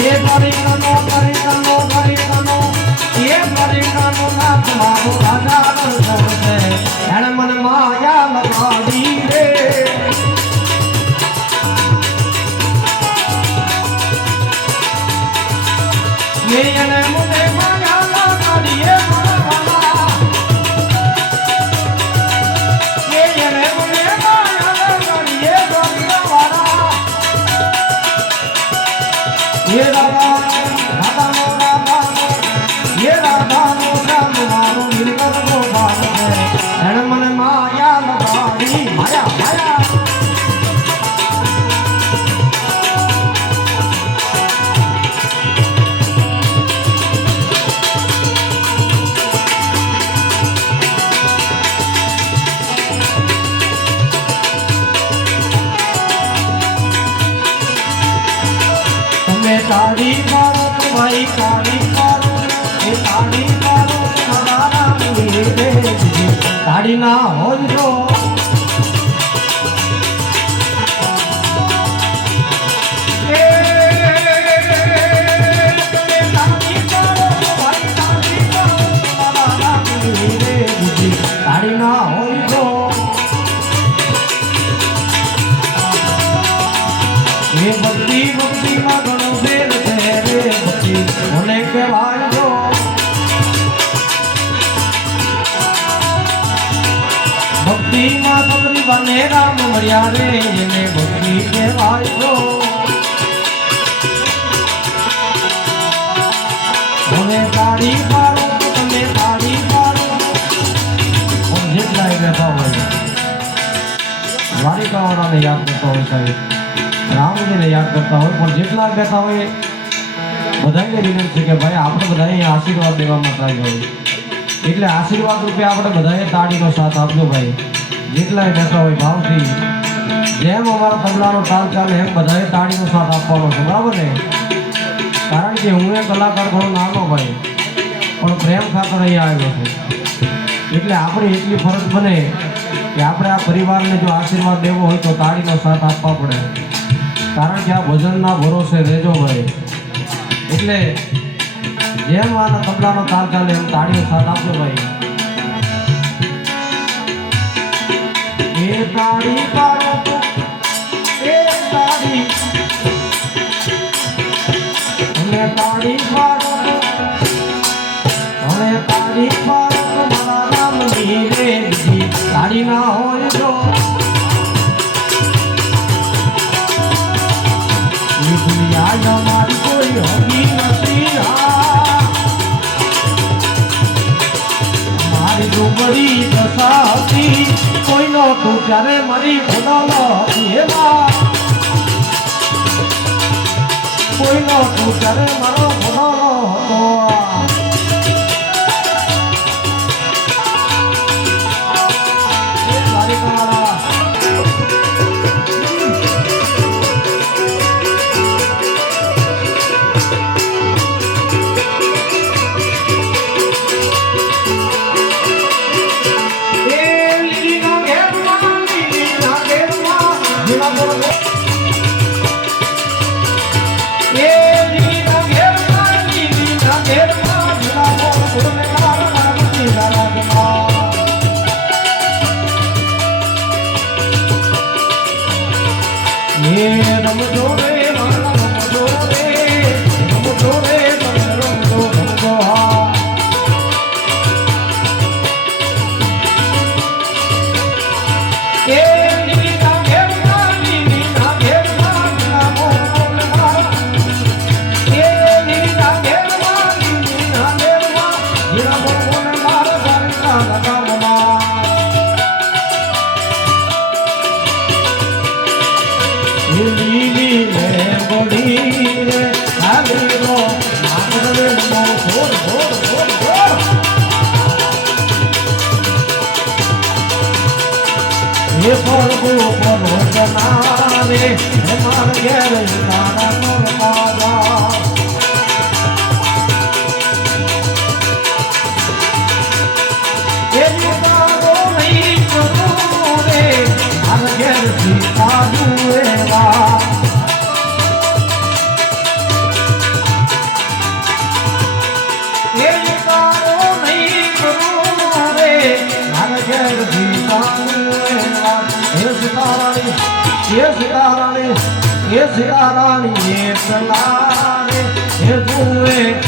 એ પરિકનો એ પરિકનો નાથ મારો રાજા છે એણે મને માયા લગાડી રે એને મને માયા લગાડી એ મારા એને મને માયા લગાડી એ ગોવિંદવાળા એ રાધા મને માયા લગાડી માયા માયા તમે તાળી મારો ભાઈ તાળી મારો એ તાળી મારો મારા તાળી ના હોય જો તાળી ના હોય જો એ ભક્તિ ભક્તિમાં ઘણો ફેર છે રે ભક્તિ મને કહેવાય જો ભક્તિમાં સબરી બને રામ મળ્યા રે એને ભક્તિ કહેવાય જો હવે તાળી પાડો તમે તાળી પાડો હું જેટલા બેઠા હોય દ્વારિકાવાળાને યાદ કરતા હોય સાહેબ રામજીને યાદ કરતા હોય પણ જેટલા બેઠા હોય બધાને વિનંતી છે કે ભાઈ આપણે બધાએ આશીર્વાદ દેવામાં ટ્રાય હોય એટલે આશીર્વાદ રૂપે આપણે બધાએ તાળીનો સાથ આપજો ભાઈ જેટલાય બેઠા હોય ભાવથી જેમ અમારા તબલાનો તાલ ચાલે એમ બધાએ તાળીનો સાથ આપવાનો છે બરાબર ને કારણ કે હું એ કલાકાર ઘણો નાનો ભાઈ પણ પ્રેમ ખાતર અહીંયા આવ્યો છું એટલે આપણી એટલી ફરજ બને કે આપણે આ પરિવારને જો આશીર્વાદ દેવો હોય તો તાળીનો સાથ આપવા પડે કારણ કે આ ભજનના ભરોસે રહેજો ભાઈ એટલે જેમ આના તબલાનો તાલ ચાલે એમ તાળીનો સાથ આપજો ભાઈ એ તાળી પાડો તો એ તાળી અને તાળી પાડો અને તાળી પાડો તો મારા રામની રે બીજી તાળી ના હોય જો દુનિયા અમારી કોઈ હોતી નથી મારી ડુંગળી દશા હતી કોઈનો તું ત્યારે મારી ખોદાલો હતી એમાં કોઈનો તું ત્યારે મારો ખોદાલો હતો ये प्रभु प्रभुनारे हमार घेर तारा नर बाबा ये बाबो नहीं करो रे हर घेर सीता दुएरा ઘેર જીતાની વાત હે સીતારાણી હે સીતારાણી હે સીતારાણી એકલા રે હે જુએ